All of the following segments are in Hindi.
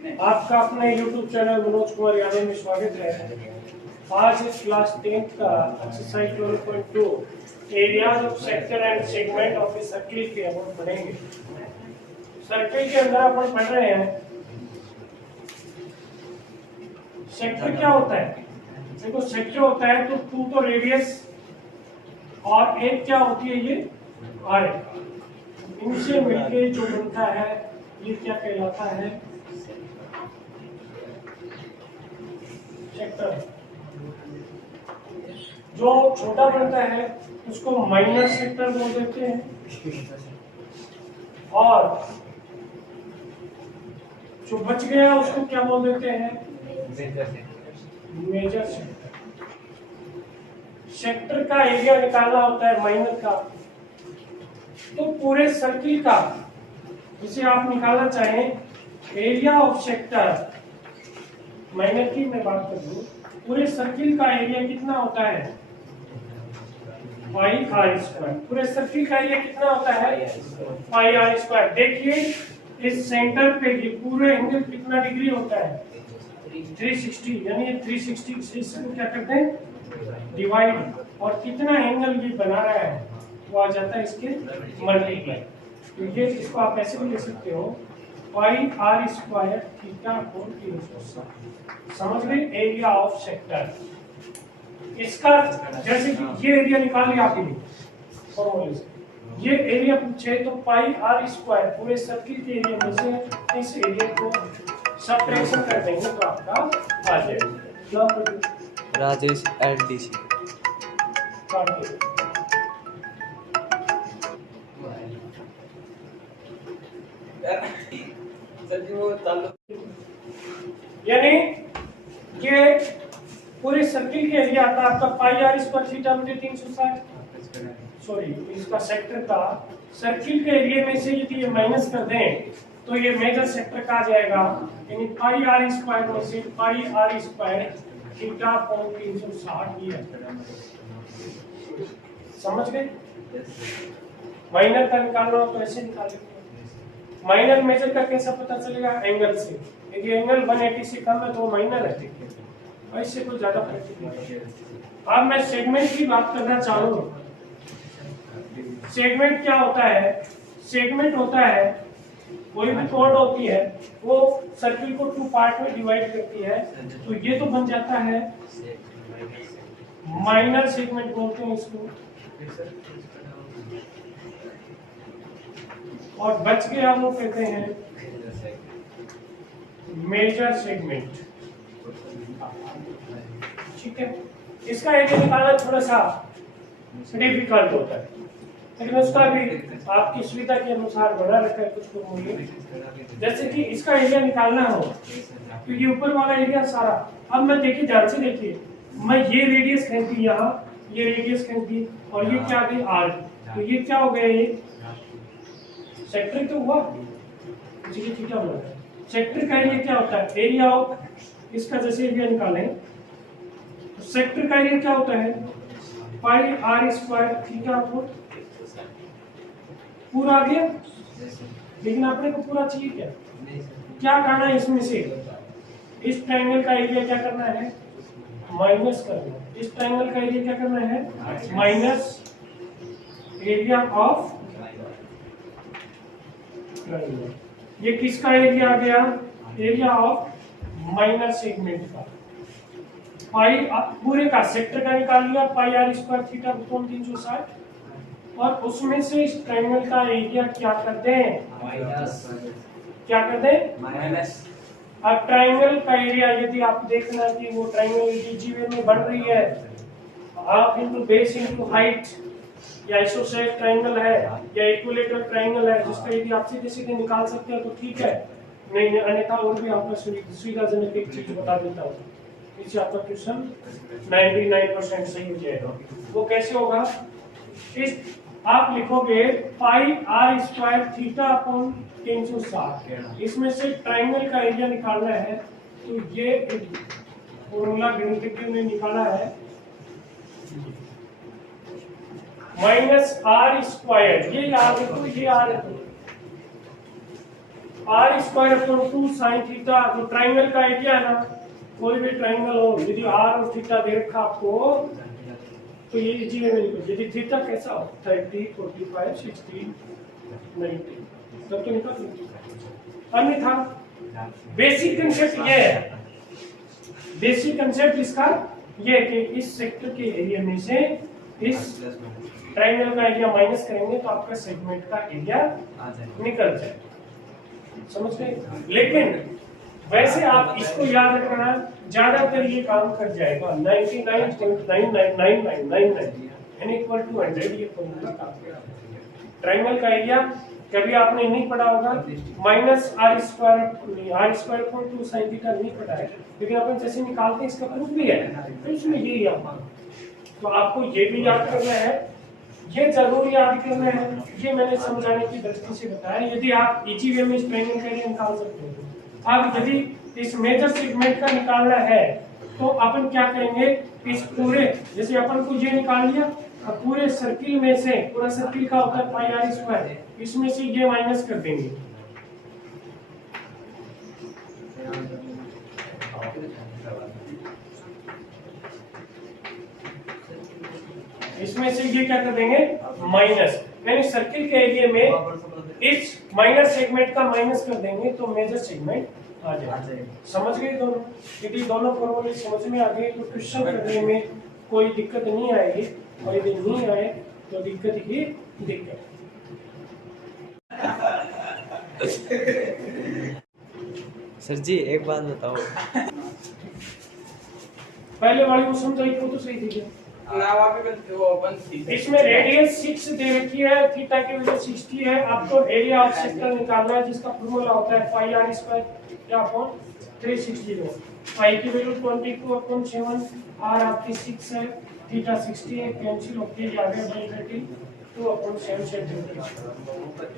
आपका अपने YouTube चैनल मनोज कुमार यादव में स्वागत है। आज इस क्लास 10 का exercise 12.2 areas of sector and segment of a circle के अपन पढ़ेंगे। सर्किल के अंदर अपन पढ़ रहे हैं सेक्टर क्या होता है। देखो सेक्टर होता है तो 2 तो रेडियस और एक क्या होती है ये आर्क, इनसे मिलके जो बनता है ये क्या कहलाता है सेक्टर। जो छोटा बनता है उसको माइनर सेक्टर बोल देते हैं और जो बच गया उसको क्या बोल देते हैं मेजर सेक्टर। सेक्टर का एरिया निकालना होता है माइनर का, तो पूरे सर्किल का जिसे आप निकालना चाहें एरिया ऑफ सेक्टर, माइनर की मैं बात कर दूं, पूरे सर्किल का एरिया कितना होता है पाई आर स्क्वायर। पूरे सर्किल का एरिया कितना होता है पाई आर स्क्वायर। देखिए इस सेंटर पे ये पूरे एंगल कितना डिग्री होता है 360, यानी 360 से इसको क्या करते हैं डिवाइड, और कितना एंगल ये बना रहा है वो आ जाता है इसके मल्टीप्लाई। तो ये इसको आप ऐसे भी लिख सकते हो पाई आर स्क्वायर थीटा कोण 360। समझ गए एरिया ऑफ सेक्टर। इसका जैसे कि ये एरिया निकाल लिया आपने फॉर्मूले से, ये एरिया पूछे तो पाई आर स्क्वायर पूरे सर्किल के एरिया में से इस एरिया को सबट्रैक्शन कर देंगे तो आपका आ जाएगा राजेश एलडीसी। यानी ये पूरे सर्किल के एरिया आता है आपका पाई आर स्क्वायर थीटा बटे 360। सॉरी, इसका सेक्टर का सर्किल के एरिया में से यदि ये माइनस कर दें तो ये मेजर सेक्टर का आ जाएगा, यानी पाई आर स्क्वायर में से पाई आर स्क्वायर थीटा कोण 360 ये है। समझ गए। माइनर का निकालना हो तो ऐसे निकालेंगे। माइनर मेजर का कैसा पता चलेगा एंगल से, यदि एंगल 180 से कम है तो माइनर है, और इससे कोई ज्यादा फर्क नहीं। अब मैं सेगमेंट की बात करना चाहूंगा। सेगमेंट क्या होता है? सेगमेंट होता है कोई भी कॉर्ड होती है वो सर्किल को 2 पार्ट में डिवाइड करती है, तो ये तो बन जाता है माइनर सेगमेंट बोलते हैं इसको, और बच गया वो कहते हैं मेजर सेगमेंट। ठीक है, इसका एरिया निकालना थोड़ा सा डिफिकल्ट होता है, लेकिन उसका भी आपकी सुविधा के अनुसार बना रखा है कुछ फॉर्मूले। जैसे कि इसका एरिया निकालना हो तो ये ऊपर वाला एरिया सारा, अब मैं देखिए ध्यान से देखिए, मैं ये रेडियस खींच दी यहाँ, ये रेडियस खींच दी और ये क्या गई आर, तो ये क्या हो गया ये सेक्टर तो हुआ, इसीलिए थीटा बना। सेक्टर का एरिया क्या होता है एरिया ऑफ, इसका जैसे एरिया निकालें तो सेक्टर का एरिया क्या होता है पाई आर स्क्वायर थीटा कोण, पूरा आ गया। लेकिन आपने को पूरा चाहिए क्या, क्या करना है इसमें से इस ट्रायंगल का एरिया क्या करना है माइनस करना है, इस ट्रायंगल का एरिया क्या करना है माइनस एरिया ऑफ ट्रायंगल। ये किसका एरिया आ गया एरिया ऑफ माइनर सेगमेंट का। पाई पूरे का सेक्टर का निकाल लिया पाई आर स्क्वायर थीटा कोण 360, और उसमें से इस ट्रायंगल का एरिया क्या कर दें माइनस, क्या कर दें माइनस। अब ट्रायंगल का एरिया यदि आप देखना कि वो ट्रायंगल जीवे में बन रही है, half into base into height, या आइसोसेलेस ट्रायंगल है या इक्विलैटरल ट्रायंगल है, जिसका यदि आप सीधे सीधे निकाल सकते हैं तो ठीक है, नहीं अन्यथा और भी आपको सुविधाजनक एक चीज बता देता हूँ, इससे आपका क्वेश्चन 99% सही हो जाएगा। वो कैसे होगा, इस आप लिखोगे पाई आर स्क्वायर थीटा कोण 360, इसमें से ट्रायंगल का एरिया निकालना है, तो ये एक फॉर्मूला गणितज्ञ ने निकाला है माइनस आर स्क्वायर, ये याद रखो, ये r r square upon 2 sine theta. जो ट्राइंगल का एरिया है ना, कोई भी ट्राइंगल हो, यदि आर और थीटा दे रखा आपको तो ये इजीली में निकल। यदि थीटा कैसा हो 30, 45, 60, 90 तब तो निकल। अन्यथा बेसिक कंसेप्ट ये है, बेसिक कंसेप्ट इसका ये है कि इस सेक्टर के एरिया में से इस ट्राइंगल का एरिया माइनस करेंगे तो आपका सेगमेंट का एरिया निकल जाए। समझ गए? लेकिन वैसे आप इसको याद रखना, ज्यादातर ये काम कर जाएगा 99.99999 n इक्वल टू 100 ये फॉर्मूला काम करेगा। ट्राइंगल का एरिया कभी आपने नहीं पढ़ा होगा, minus r square upon 2 sine theta नहीं पढ़ा है, लेकिन अपन जैसे निकालते हैं इसका प्रूफ भी है, तो इसमें यही आता। तो आपको ये भी याद करना है, ये जरूर याद करना है, ये मैंने समझाने की दृष्टि से बताया। यदि आप इजी वे में इस ट्रायंगल का एरिया निकाल सकते हो। अब यदि इस मेजर सेगमेंट का निकालना है तो अपन क्या करेंगे, इस पूरे, जैसे अपन को ये निकाल लिया, अब पूरे सर्किल में से, पूरा सर्किल का होता है पाई आर स्क्वायर, इसमें से ये माइनस कर देंगे। इसमें से ये क्या कर देंगे, माइनस, यानी सर्किल के एरिया में इस माइनर सेगमेंट का माइनस कर देंगे तो मेजर सेगमेंट आ जाएगा। समझ गए दोनों? यदि दोनों फॉर्मूले समझ में आ गए तो क्वेश्चन करने में कोई दिक्कत नहीं आएगी, और यदि नहीं आए तो दिक्कत ही दिक्कत। सर जी एक बात बताओ, पहले वाली को समझाई वो तो सही थी। इसमें रेडियस 6 दे रखी है, थीटा की वैल्यू 60 है। आपको एरिया ऑफ सेक्टर निकालना है जिसका फॉर्मूला होता है पाई आर स्क्वायर या अपॉन 360। पाई की वैल्यू 22/7, आर आपकी 6 है, थीटा 60 है, कैंसिल होके ये आ गया 32/7 सेंटीमीटर।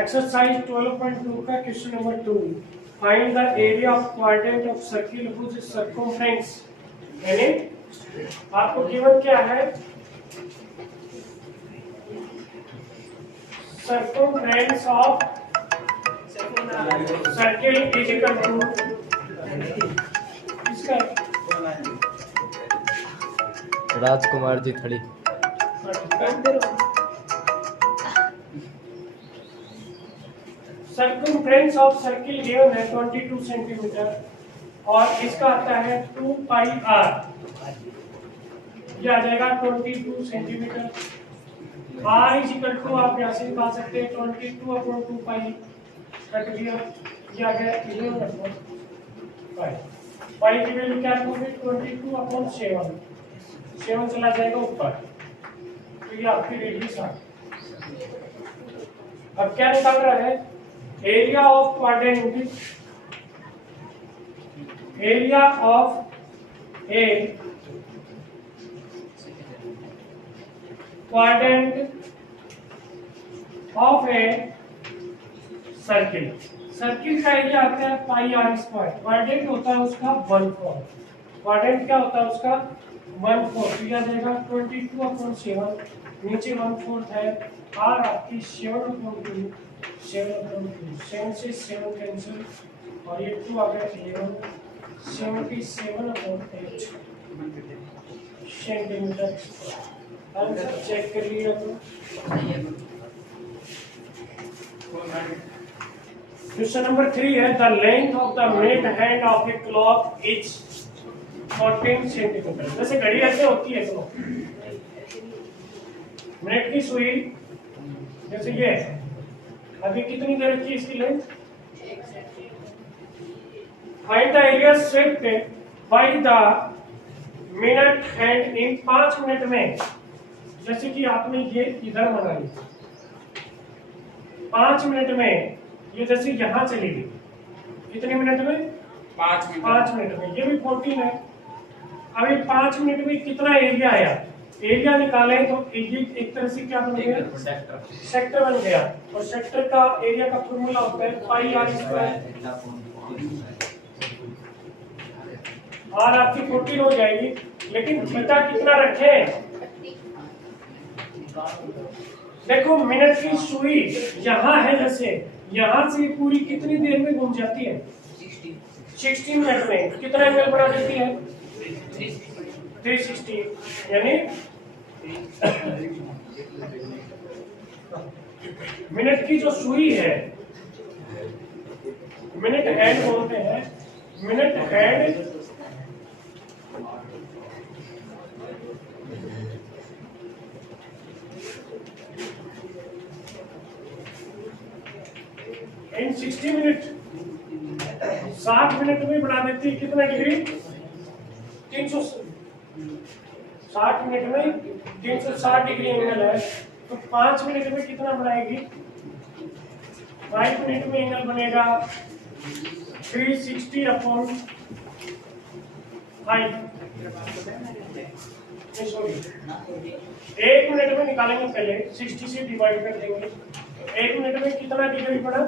एक्सरसाइज 12.2 का question number 2, find the area of quadrant of circle whose circumference. यानी आपको गिवन क्या है, circumference of circle is equal to इसका राजकुमार जी खड़ी। सर्कमफ्रेंस ऑफ सर्किल गिवन है 22 सेंटीमीटर और इसका आता है 2 पाई आर, ये आ जाएगा 22 centimetre. R is equal to आप यहाँ से निकाल सकते हैं 22/2 पाई, कट दिया, ये आ गया 11/5। पाई की वैल्यू क्या होगी 22/7, 7 चला जाएगा ऊपर, तो ये आपकी रेडियस आ गई। अब क्या निकाल रहा है, area of quadrant, area of A quadrant of a circle. Circle का एरिया आता है पाई आर स्क्वायर, क्वाड्रेंट होता है उसका 1/4, क्वाड्रेंट क्या होता है उसका 1/4, तो यह देगा 22/7, नीचे 1/4 है, आर आपकी 7/2, 7 से 7 कैंसिल और ये 2 आ गया 11, 77/8 सेंटीमीटर। आंसर चेक कर लिया तो क्वेश्चन नंबर 3 है, the length of the minute hand of a clock is 14 centimetre. जैसे घड़ी ऐसे होती है तो मिनट की सुई जैसे ये है, अभी कितनी देर की इसकी length, find the area swept by the minute hand in 5 minute में। जैसे कि आपने ये इधर बनाई 5 मिनट में, ये जैसे यहाँ चली गई, कितने मिनट में 5 मिनट में, ये भी 14 है। अभी 5 मिनट में कितना एरिया आया, एरिया निकाले तो ये एक तरह से क्या बन गया, सेक्टर बन गया, और सेक्टर का एरिया का फॉर्मूला होता है पाई आर स्क्वायर, आर आपकी 14 हो जाएगी, लेकिन थीटा कितना रखे, देखो मिनट की सुई यहाँ है, जैसे यहाँ से पूरी कितनी देर में घूम जाती है? 60 मिनट में। कितना एंगल बना देती है? 360। यानी मिनट की जो सुई है, मिनट हैंड बोलते हैं, minute hand in 60 minute 60 minute में बढ़ा देती है कितना डिग्री? 360 मिनट में 360 डिग्री एंगल है, तो 5 मिनट में कितना बनाएगी? 5 मिनट में एंगल बनेगा 360 अपॉन 5। सॉरी, 1 मिनट में निकालेंगे, पहले 60 से डिवाइड कर देंगे। 1 मिनट में कितना डिग्री पड़ा?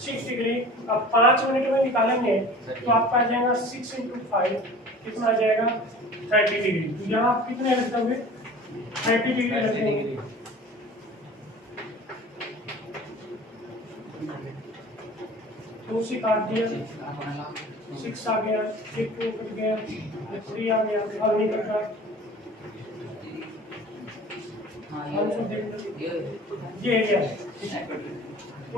6 डिग्री। अब 5 मिनट में निकालेंगे तो आपका आ जाएगा 6 × 5, कितना आ जाएगा? 30 डिग्री। तो यहाँ आप कितने रख दोगे? 30 डिग्री रखेंगे। तो उसे काट दिया, 6 आ गया, 1 2 कट गया, 3 आ गया, और नहीं कटा। ये है क्या?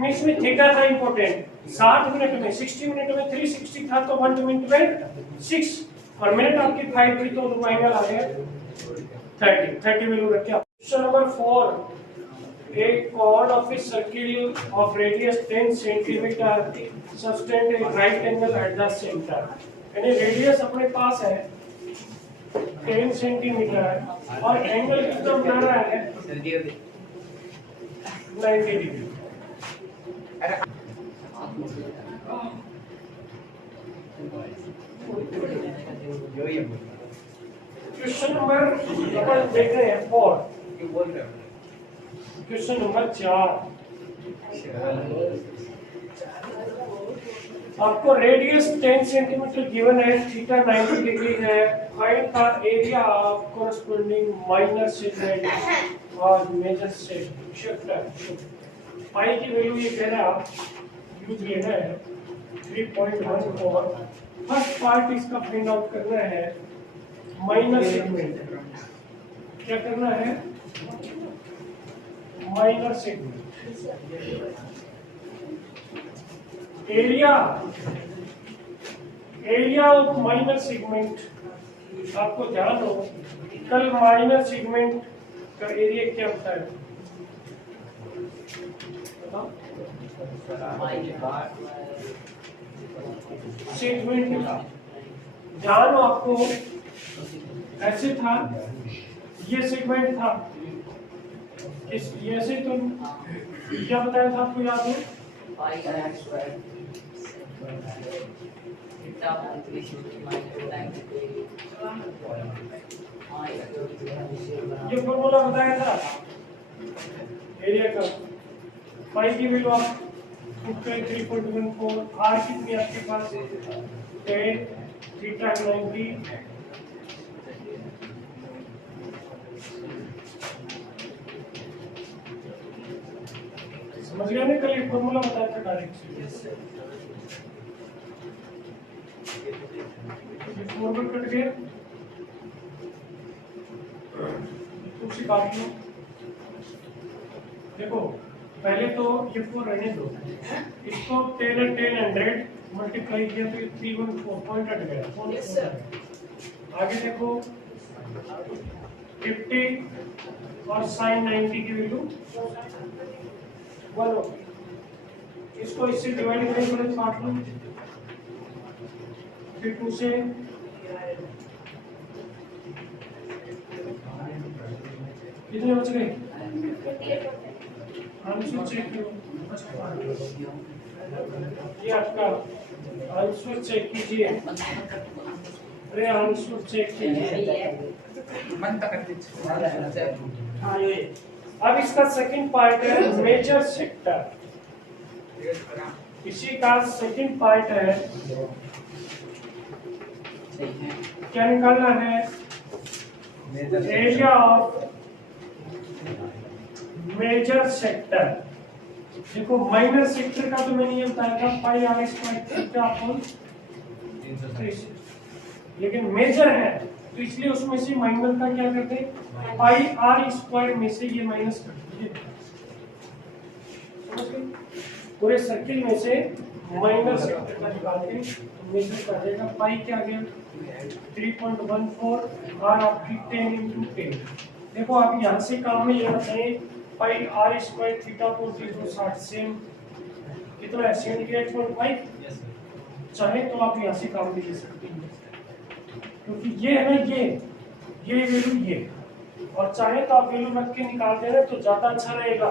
इसमें थीटा था इंपॉर्टेंट। 60 मिनट में 60 मिनट में 360 था, तो 1 मिनट में 6, और मिनट आपकी 5 थी, तो दो एंगल आ गया 30 वैल्यू रख के। Question number 4, a chord of a circle of radius 10 centimeter sustained a right angle at the center। यानी रेडियस अपने पास है 10 सेंटीमीटर और एंगल कितना बना रहा है? 90 डिग्री। क्वेश्चन नंबर अपन देख रहे हैं 4। क्वेश्चन नंबर 4, आपको रेडियस 10 सेंटीमीटर गिवन है, थीटा 90 डिग्री है, find the area of corresponding minor segment और मेजर सेक्टर। पाई की वैल्यू ये कह रहा है, यूज लेना है 3.14। फर्स्ट पार्ट इसका फाइंड आउट करना है माइनर सेगमेंट। क्या करना है? Minor segment. Area of minor segment. आपको ध्यान हो, कल माइनर सेगमेंट का एरिया क्या होता है? सेगमेंट का ध्यान हो आपको, ऐसे था, ये सेगमेंट था, ऐसे तो क्या बताया था आपको, याद है? ये फॉर्मूला बताया था एरिया का। पाई की वैल्यू आप 3.14, आर कितनी आपके पास? 10, थीटा 90, समझ गया ना? कल ये फॉर्मूला बताया था डायरेक्ट। फॉरवर्ड कट गया, उसी काट लो। देखो पहले तो ये 4 रहने दो, इसको 10 और 10 100 मल्टीप्लाई किया तो 314 पॉइंट हट गया। आगे देखो 50 और sin 90 की वैल्यू 1 होगी। इसको इससे डिवाइड करें तो काट लो, फिर 2 से कितने बच गए? आंसर चेक करो। ये आपका आंसर चेक कीजिए। अरे आंसर चेक कीजिए। अब इसका सेकंड पार्ट है मेजर सेक्टर। इसी का सेकंड पार्ट है, क्या निकालना है? Area of major sector. देखो माइनर सेक्टर का तो मैंने ये बताया था pi r square theta upon 360, लेकिन मेजर है तो इसलिए उसमें से माइनर का क्या करते हैं, पाई आर स्क्वायर में से ये माइनस कर दीजिए। समझ गए? पूरे सर्किल में से माइनर सेक्टर का निकाल के मेजर कर देगा। पाई क्या गया 3.14, आर आपकी 10 × 10। देखो आप यहाँ से काम में लेना चाहिए पाई आर स्क्वायर थीटा को 360 सेम कितना है 78.5, चाहे तो आप यहाँ से काम में ले सकते हैं, क्योंकि ये है ना ये वैल्यू ये, और चाहे तो आप वैल्यू रख के निकाल दे रहे तो ज्यादा अच्छा रहेगा।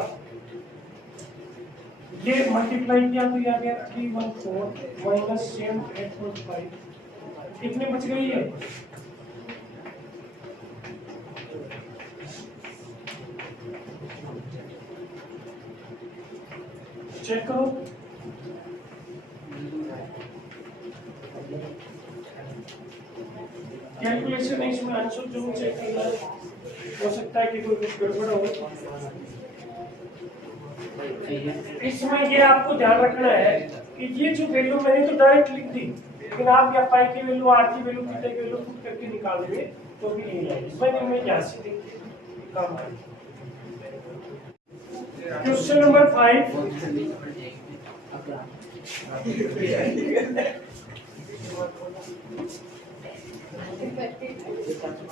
ये मल्टीप्लाई किया तो यह गया 314 माइनस 78.5, कितने बच गई है, चेक करो। कैलकुलेशन है इसमें, आंसर जरूर चेक करना है, हो सकता है कि कोई कुछ गड़बड़ हो। इसमें ये आपको ध्यान रखना है कि ये जो वैल्यू मैंने तो डायरेक्ट लिख दी, लेकिन आप या पाई की वैल्यू आर की वैल्यू थीटा की वैल्यू पुट करके निकाल देंगे तो भी यही आएगी। मैं यहाँ से काम आएगी। Question number 5,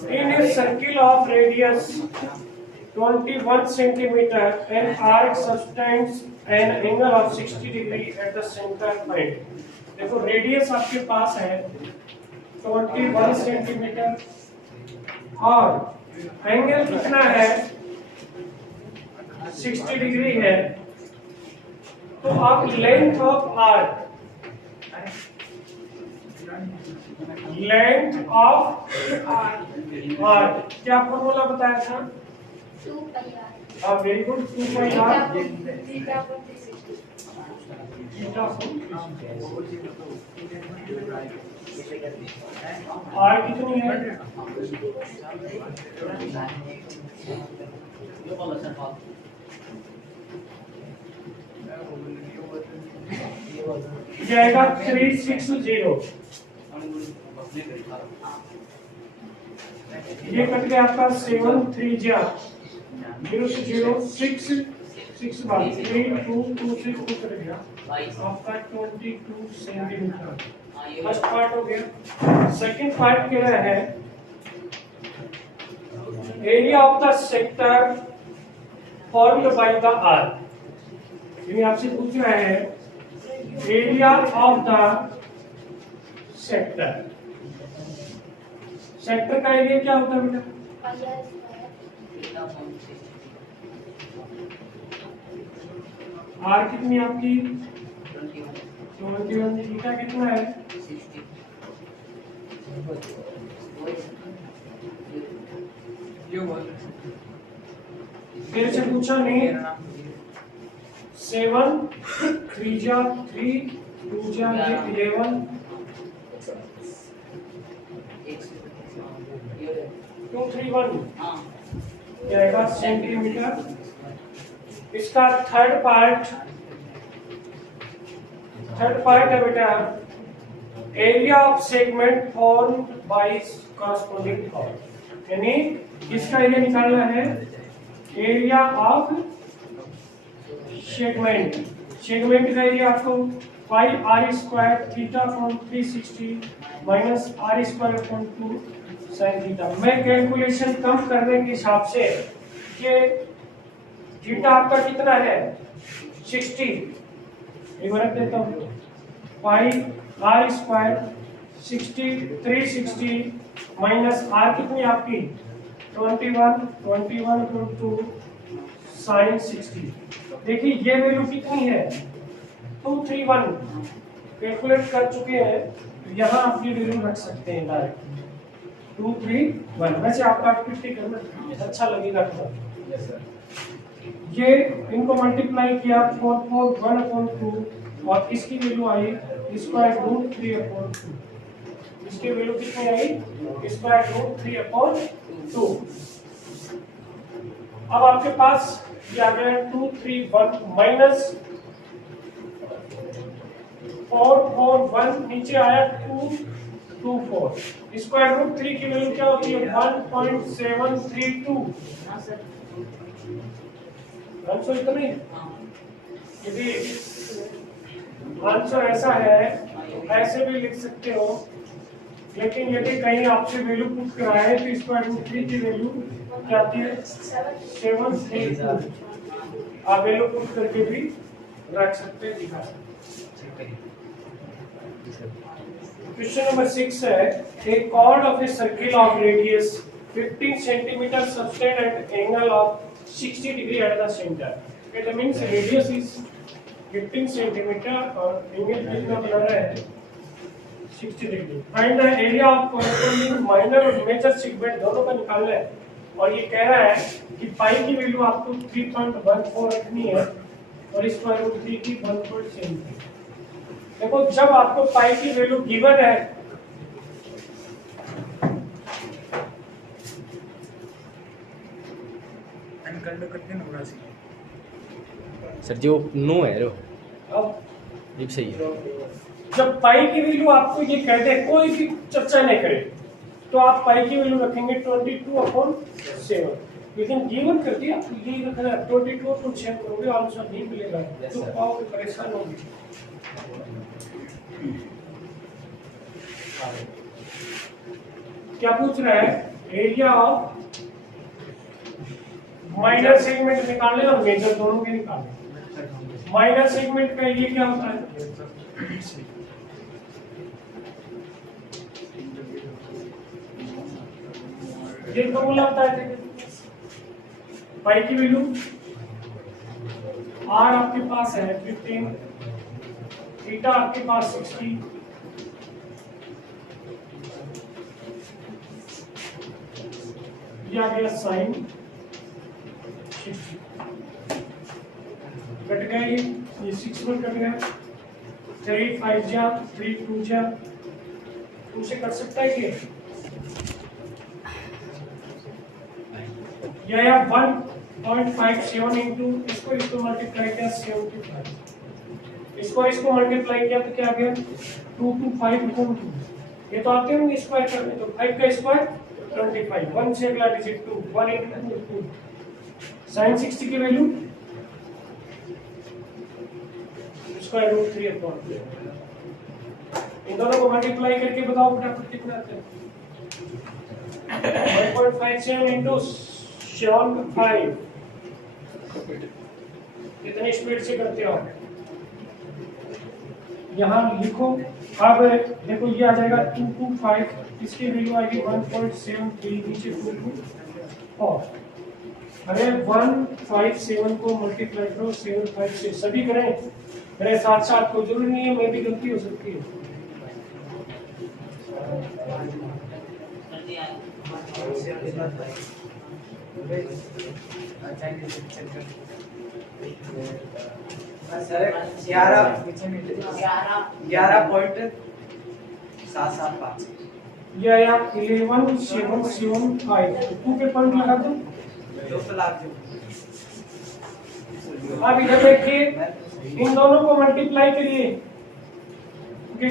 in a circle of radius 21 centimeter, an arc subtends an angle of 60 degree at the center point। देखो रेडियस आपके पास है 21 सेंटीमीटर और एंगल कितना है 60 डिग्री है, तो आप length of arc, length of arc क्या फॉर्मूला बताया था, 2 पाई आर। हाँ very good, 2 pi r theta पर 360। आर कितनी है, जाएगा 360, ये कट गया आपका 7 3 0 से 0 6 6 बार 3 2 2 6 2 कट गया आपका 22 सेंटीमीटर। फर्स्ट पार्ट हो गया। सेकंड पार्ट कह रहा है area of the sector formed by the arc. यानी आपसे पूछ रहा है area of the sector, sector का एरिया क्या होता है बेटा, पाई आर स्क्वायर। आर कितनी आपकी 21, थीटा कितना है, फिर से पूछा नहीं, 7 3 जा 3 2 जा 11 231 जाएगा सेंटीमीटर। इसका थर्ड पार्ट है बेटा area of segment form by corresponding chord, यानी इसका एरिया निकालना है एरिया ऑफ सेगमेंट। सेगमेंट का एरिया आपको pi r square theta upon 360 minus r square upon 2 sine theta. मैं कैलकुलेशन कम करने के हिसाब से कि थीटा आपका कितना है 60, एक बार रख देता हूँ, पाई आर स्क्वायर 360 माइनस आर कितनी आपकी 21 साइन 60। देखिए ये वैल्यू कितनी है 231, कैलकुलेट कर चुके हैं, यहाँ आप ये वैल्यू रख सकते हैं डायरेक्ट 231। वैसे आपका एक्टिविटी करना अच्छा लगेगा थोड़ा। ये इनको मल्टीप्लाई किया 441/2 और इसकी वैल्यू आई स्क्वायर रूट 3/2। इसकी वैल्यू कितनी आई स्क्वायर रूट 3/2। अब आपके पास ये आ गया 231 माइनस 441 नीचे आया 224 स्क्वायर रूट 3 की वैल्यू क्या होती है 1.732 आंसर इतना ही यदि आंसर ऐसा है ऐसे भी लिख सकते हो लेकिन यदि कहीं आपसे वैल्यू पुट कराए तो स्क्वायर रूट 3 की वैल्यू क्या आती है 732 आप वैल्यू पुट करके भी रख सकते हैं दिखा सकते क्वेश्चन नंबर 6 है a chord of a circle of radius 15 centimeter sustained at angle of 60 degree at the center it means radius is 15 centimeter और angle कितना बना रहा है 60 degree find the area of corresponding minor और मेजर सेगमेंट दोनों का निकालना है और ये कह रहा है कि पाई की वैल्यू आपको 3.14 रखनी है और स्क्वायर रूट 3 की 1.73 देखो जब आपको पाई की वैल्यू गिवन है सर जी वो नो है रो अब ये भी सही है जब पाई की वैल्यू आपको ये कह दे कोई भी चर्चा नहीं करे तो आप पाई की वैल्यू रखेंगे 22/7 लेकिन गिवन कर दिया तो यही रखना है 22/7 करोगे आंसर नहीं मिलेगा तो पाओ परेशान होंगे क्या पूछ रहा है एरिया ऑफ माइनर सेगमेंट निकालने और मेजर दोनों के निकालने माइनर सेगमेंट का एरिया क्या होता है ये फॉर्मूला होता है पाई की वैल्यू आर आपके पास है 15 थीटा आपके पास 60 ये आ गया साइन 60 कट गया ये 6 में कट गया 3 5 जा 3 2 जा तुमसे कर सकता है कि या 1.57 इंटू इसको मल्टीप्लाई किया 75 इसको मल्टीप्लाई किया तो क्या आ गया 225/2 ये तो आते होंगे स्क्वायर करने तो 5 का स्क्वायर 25 1 से अगला डिजिट 2 1 into 2 sin 60 की वैल्यू स्क्वायर रूट 3/2 इन दोनों को मल्टीप्लाई करके बताओ फटाफट कितना आता है 1.57 into 75 कितनी स्पीड से करते हो यहाँ लिखो अब देखो ये आ जाएगा 225 इसकी वैल्यू आएगी 1.73 नीचे 224 अरे 157 को मल्टीप्लाई करो 75 से सभी करें मेरे साथ साथ कोई जरूरी नहीं है मैं भी गलती हो सकती है सर 11.775 ये आया 11775 2 पे पॉइंट लगा दो 2 लाख अब इधर देखिए इन दोनों को मल्टीप्लाई करिए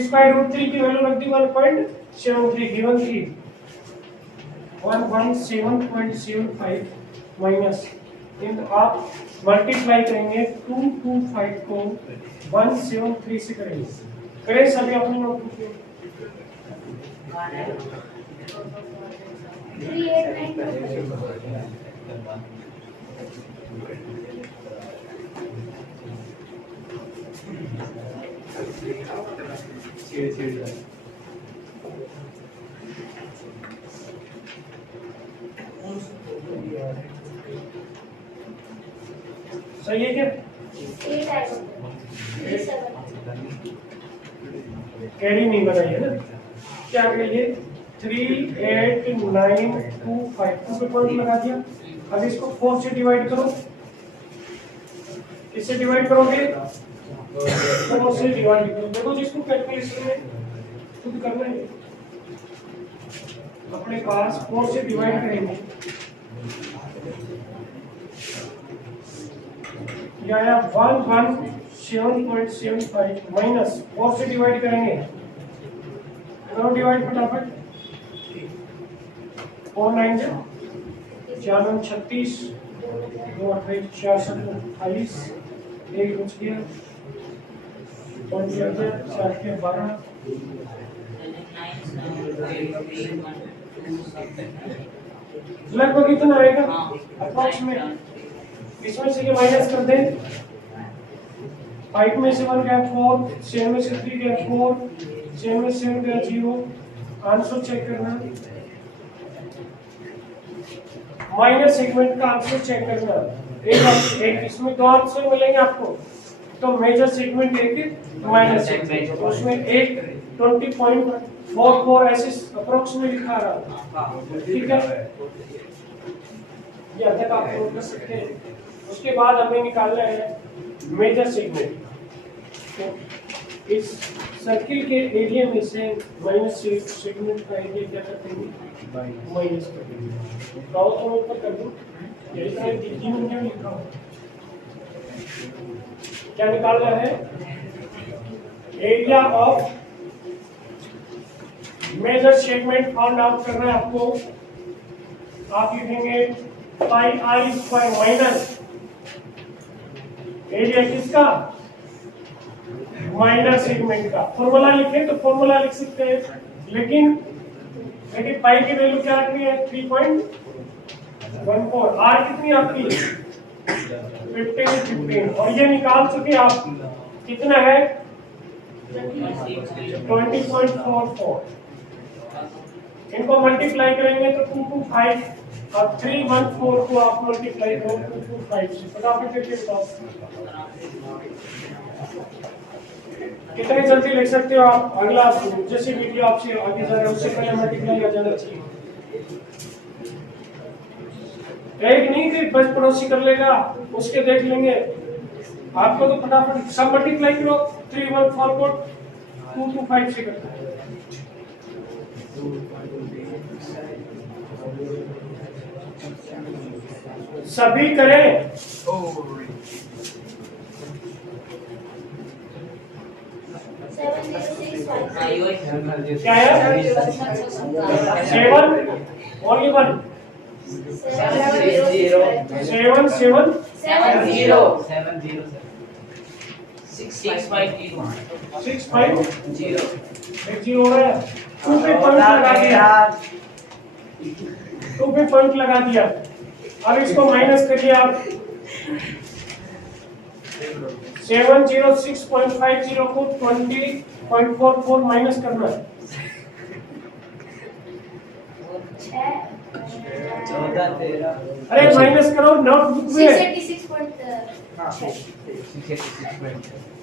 स्क्वायर रूट 3 की वैल्यू रख दी 1.73 गिवन थी 117.75 माइनस इन आप मल्टीप्लाई करेंगे 225 को 173 से करेंगे करें सभी अपनी नोटबुक में 3892 सही है क्या कैरी नहीं बनाई है ना क्या करिए 38925 पे पॉइंट लगा दिया अब इसको 4 से डिवाइड करो किससे डिवाइड करोगे 4 से डिवाइड करो देखो जिसको कैलकुलेशन में खुद करना है अपने पास 4 से डिवाइड करेंगे या 11775 7.75 माइनस 4 से डिवाइड करेंगे, करो डिवाइड फटाफट। 4 9 जा 4 9 36, 2 28 4 7 28, एक बच गया, 4 के 12, लगभग इतना आएगा अप्रोक्सीमेट। इसमें से ये माइनस कर दें, 5 में से 1 गया 4, 7 में से 3 गया 4, 7 में से 7 गया 0। आंसर चेक करना, माइनस सेगमेंट का आंसर चेक करना। एक इसमें 2 आंसर मिलेंगे आपको, तो मेजर सेगमेंट एक माइनस सेगमेंट, उसमें एक 20.44 ऐसे अप्रोक्सीमेट लिखा रहा, ठीक है। ये तक आप नोट कर सकते हैं। उसके बाद हमें निकालना है मेजर सेगमेंट। तो इस सर्किल के एरिया में से माइनस सेगमेंट का एरिया क्या कर देंगे, माइनस कर देंगे। गाँव तो ऊपर कर दूं, यही तरह दिल्ली में क्या लिखा हो, क्या निकालना है, area of major segment found out करना है आपको। आप लिखेंगे pi r square minus area किसका, माइनस सेगमेंट का। फॉर्मूला लिखें तो फॉर्मूला लिख सकते हैं, लेकिन पाई की वैल्यू क्या रखनी है, 3.14। आर कितनी आपकी 15 और ये निकाल चुके आप, कितना है 20.44। इनको मल्टीप्लाई करेंगे तो 225 और 314 को आप मल्टीप्लाई करो 225 से, फटाफट करके बताओ कितने जल्दी लिख सकते हो आप। अगला जैसे वीडियो आपसे आगे जा रहा है उससे पहले मल्टीप्लाई आ जाना चाहिए। एक नहीं कि बस पड़ोसी कर लेगा, उसके देख लेंगे, आपको तो फटाफट सब मल्टीप्लाई करो। 314 को 225 से करता है। सभी करें, क्या है 7 ओनली 1 7 7 0 है। 2 पे पॉइंट लगा दिया, 2 पे पॉइंट लगा दिया। अब इसको माइनस करिए आप, 706.50 को 20.44 माइनस करना है। 14 13 अरे माइनस करो, नोटबुक में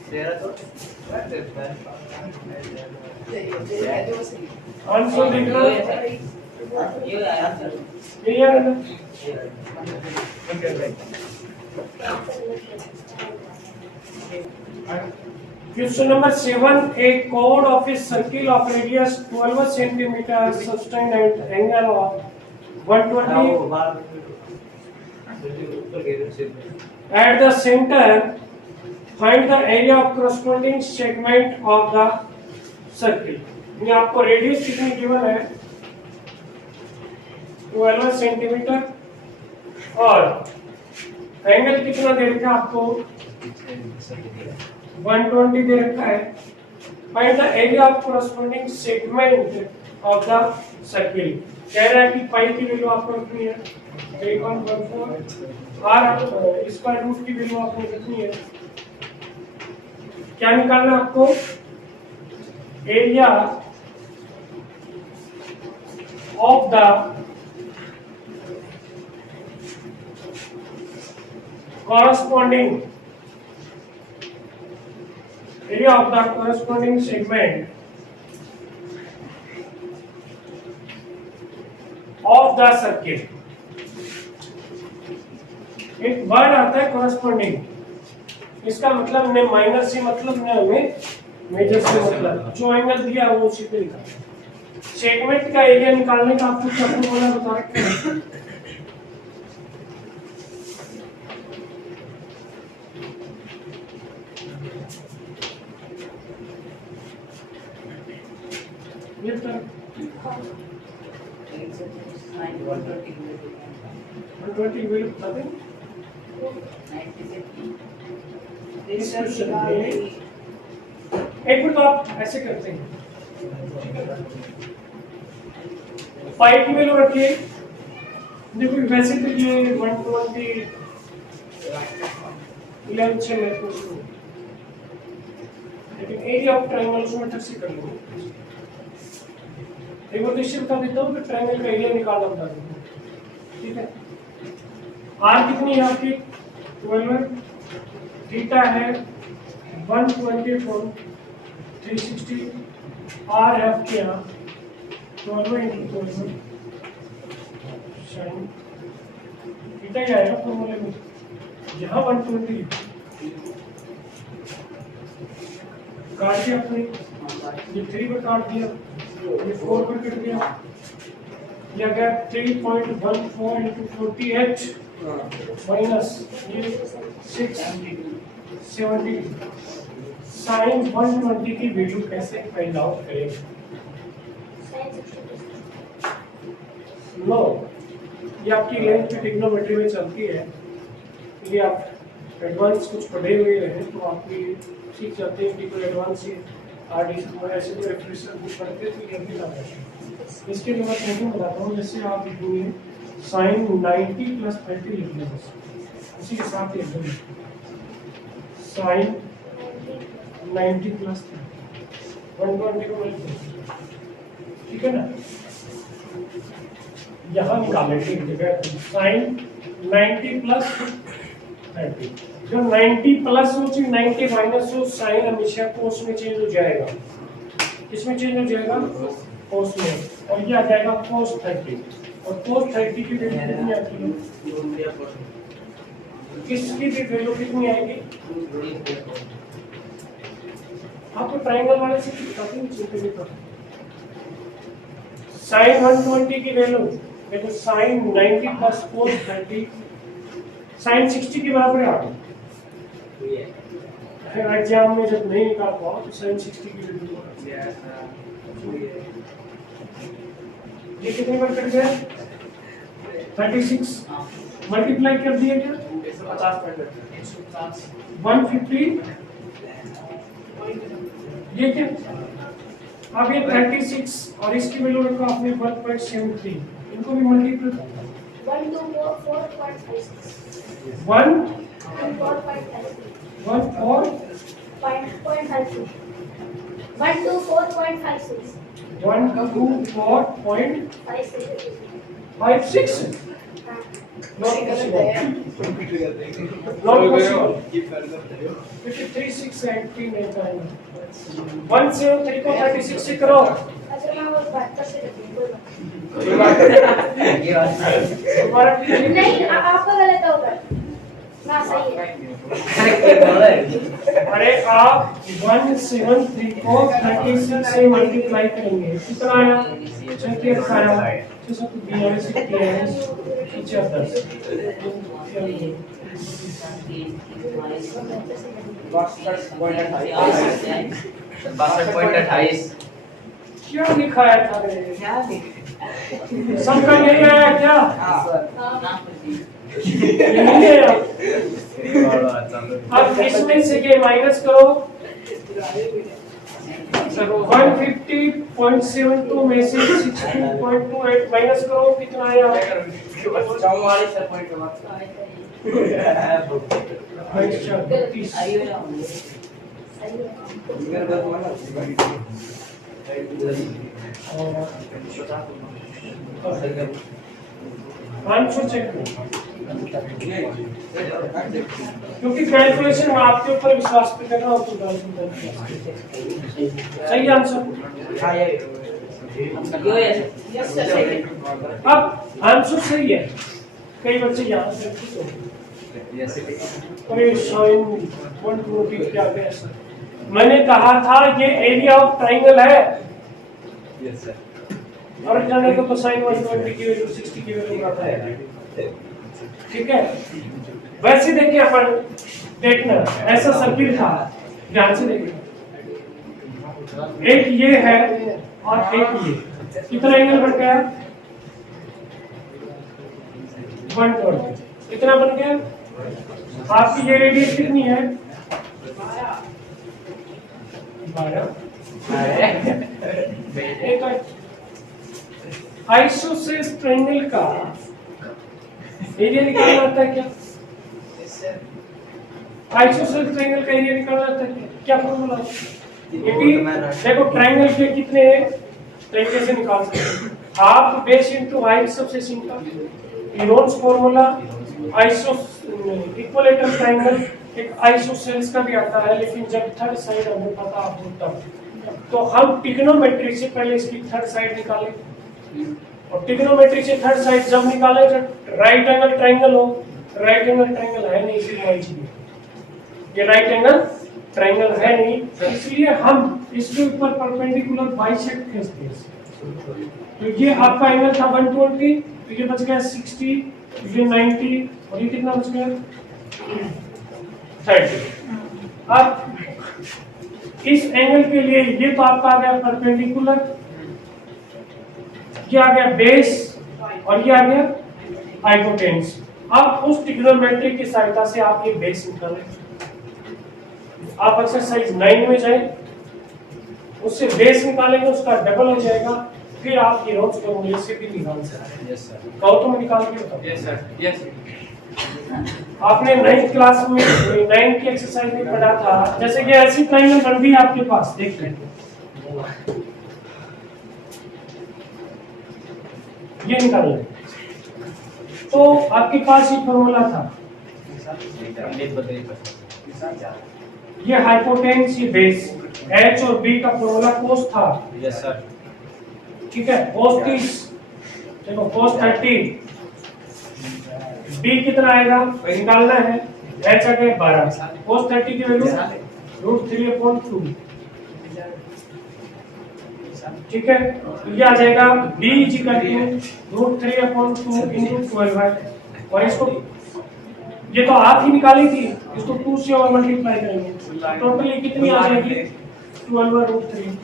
13 तो आंसर देख लो, ये आया सर, क्लियर है ना। Question number 7. A chord of a circle of radius 12 centimeter sustained at angle of 120 at the center. Find the area of corresponding segment of the circle. ये आपको रेडियस कितनी गिवन है, 12 सेंटीमीटर और एंगल कितना दे रखा है आपको, 120 दे रखा है। Find the area of corresponding segment of the circle. कह रहा है कि पाई की वैल्यू आपको रखनी है 3.14, आर स्क्वायर रूट की वैल्यू आपको रखनी है। क्या निकालना है आपको, area of the corresponding area of the corresponding segment of the circle। एक वर्ड आता है corresponding, इसका मतलब न माइनर से मतलब न हमें मेजर से मतलब, जो एंगल दिया है वो उसी पे लिखा है। सेगमेंट का एरिया निकालने का आपको क्या फॉर्मूला बता रखा है, ये तर 120 वैल्यू बता दें। इस क्वेश्चन में एक मिनट, आप ऐसे करते हैं, पाई की वैल्यू रखिए। देखो वैसे तो ये 120 11 से मैं पूछ लूँ, लेकिन एरिया ऑफ ट्रायंगल उसमें अलग से कर लूँगा। एक बार निश्चित बता देता हूँ कि ट्रायंगल का एरिया निकालना बता देता हूँ, ठीक है। आर कितनी है आपकी 12, थीटा है 120 from 360, आर है आपके यहाँ 12 into 12 sin थीटा ही आएगा फॉर्मूले में, यहाँ 120 काट दिया आपने, ये 3 पर काट दिया, ये 4 पर कट गया, ये आ गया 3.14 into 48 माइनस ये 670। साइन 120 की वैल्यू कैसे फाइंड आउट करेंगे? नो, ये आपकी लेंथ की ट्रिग्नोमेट्री में चलती है, ये आप एडवांस कुछ पढ़े हुए हैं तो आपकी सीख जाते हैं कि कोई एडवांस ही आरडी ऐसे कोई रेफरेंस बुक पढ़ते तो ये भी ना पढ़े। इसके लिए मैं थ्योरम बताता हूँ, जैसे आप लिखेंगे साइन 90 प्लस 30 लिख लें, बस उसी के साथ लिख देंगे साइन 90 प्लस 120 को मिल जाएगा, ठीक है ना। यहाँ निकालेंगे जगह साइन 90 प्लस 30, जो 90 प्लस हो चाहे 90 माइनस हो, साइन हमेशा कोस में चेंज हो जाएगा। किसमें चेंज हो जाएगा? कोस में, और ये आ जाएगा कोस 30, और कोस 30 की वैल्यू कितनी आती है? किसकी भी वैल्यू कितनी आएगी? आपको ट्रायंगल वाले से बताते हैं, चिंता नहीं करते। साइन 120 की वैल्यू देखो, साइन 90 प्लस कोस 30 साइन 60 के बराबर आ गई। एग्जाम में जब नहीं निकाल पाओ तो साइन 60 की वैल्यू ये कितने बार कट गया? 36 मल्टीप्लाई कर दिया क्या? 150 ये क्या? अब ये 36 और इसकी वैल्यू रखो आपने 1.73, इनको भी multiply 1 to 4.56 1 and 4.56 1 4 0.56 1 to 4.56 1 2 4.56 56 not possible, not possible। 53 6 18 173 को 36 से करो। अच्छा मैं वो 72 से दोबारा नहीं, आपका गलत होगा ना, सही है। अरे आप 173 को 36 से मल्टीप्लाई करेंगे, कितना आया? 36 आया, 642 क्या लिखाया था रे? सबका यही आया क्या? यही है। अब इसमें से ये माइनस करो, 150.72 में से 16.28 माइनस करो, कितना आया? 34। आंसर चेक करो, क्योंकि कैलकुलेशन में आपके ऊपर विश्वास पे कर रहा हूँ तो सही आंसर। अब आंसर सही है, कई बच्चे यहाँ से परेशान 120 क्या गया सर? मैंने कहा था ये एरिया ऑफ ट्रायंगल है। Yes sir. और जाने को तो साइन 120 की वैल्यू 60 की वैल्यू आता है, ठीक है। वैसे देखिए अपन देखना, ऐसा सर्किल था, ध्यान से देखना, एक ये है और एक ये, कितना एंगल बन गया? 120। कितना बन गया? आपकी ये रेडियस कितनी है? 12। एक आइसोसेलेस ट्रायंगल का एरिया निकालना आता है क्या? आइसोसेलेस ट्रायंगल का एरिया निकालना आता है क्या? फॉर्मूला देखो, ट्रायंगल के कितने तरीके से निकाल सकते हैं आप? बेस इनटू हाइट, सबसे सिंपल यूरोन्स फॉर्मूला। इक्विलेटरल ट्रायंगल एक आइसोसेलेस का भी आता है, लेकिन जब थर्ड साइड हमें पता आपको तब, तो हम ट्रिग्नोमेट्री से पहले इसकी थर्ड साइड निकालें, और ट्रिग्नोमेट्री से थर्ड साइड जब निकाले जब राइट एंगल ट्रायंगल हो। राइट एंगल ट्रायंगल है नहीं, इसलिए ये राइट एंगल ट्रायंगल है नहीं, इसलिए हम इसके ऊपर परपेंडिकुलर बाइसेक्ट खींचते हैं। तो ये आपका एंगल था 120, तो ये बच गया 60, ये 90, और ये कितना बच गया? 30। अब इस एंगल के लिए ये तो आपका आ गया परपेंडिकुलर, ये आ गया बेस, और ये आ गया हाइपोटेन्यूज। अब उस ट्रिग्नोमेट्री की सहायता से आप ये बेस निकालें। आप एक्सरसाइज 9 में जाएं, उससे बेस निकालेंगे, उसका डबल हो जाएगा, फिर आप ये रोज फॉर्मूले से भी निकाल सकते हैं। Yes sir. कहो तो मैं निकाल के बताऊं। Yes sir. यस। आपने 9th क्लास में 9 की एक्सरसाइज में पढ़ा था, जैसे कि ऐसी ट्रायंगल बन गई आपके पास, देख लें ये निकालें, तो आपके पास ये फॉर्मूला था, ये हाइपोटेन्यूज, ये बेस, H और B का फॉर्मूला cos था। Yes sir. ठीक है, cos 30, देखो cos 30, B कितना आएगा निकालना है, H आ गया 12, cos 30 की वैल्यू √3/2। ठीक है, तो ये आ जाएगा B √3/2 × 12 है, और इसको ये तो आप ही निकाली थी, इसको 2 से और मल्टीप्लाई करेंगे, टोटली कितनी आ जाएगी? 12/√3।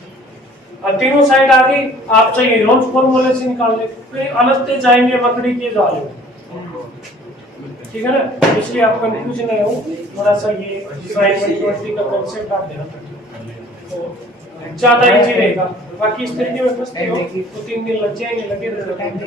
अब तीनों साइड आ गई, आप चाहिए यूरोन्स फॉर्मूले से निकाल ले, फिर अलग से जाएंगे मकड़ी के जाले, ठीक है ना? इसलिए आप कंफ्यूजन है हो थोड़ा सा, ये साइन का कांसेप्ट आप ध्यान रखिए, तो ज्यादा इजी रहेगा। बाकी इस तरीके में फंसते हो तो 3 दिन लग जाएंगे, लगे रहेंगे।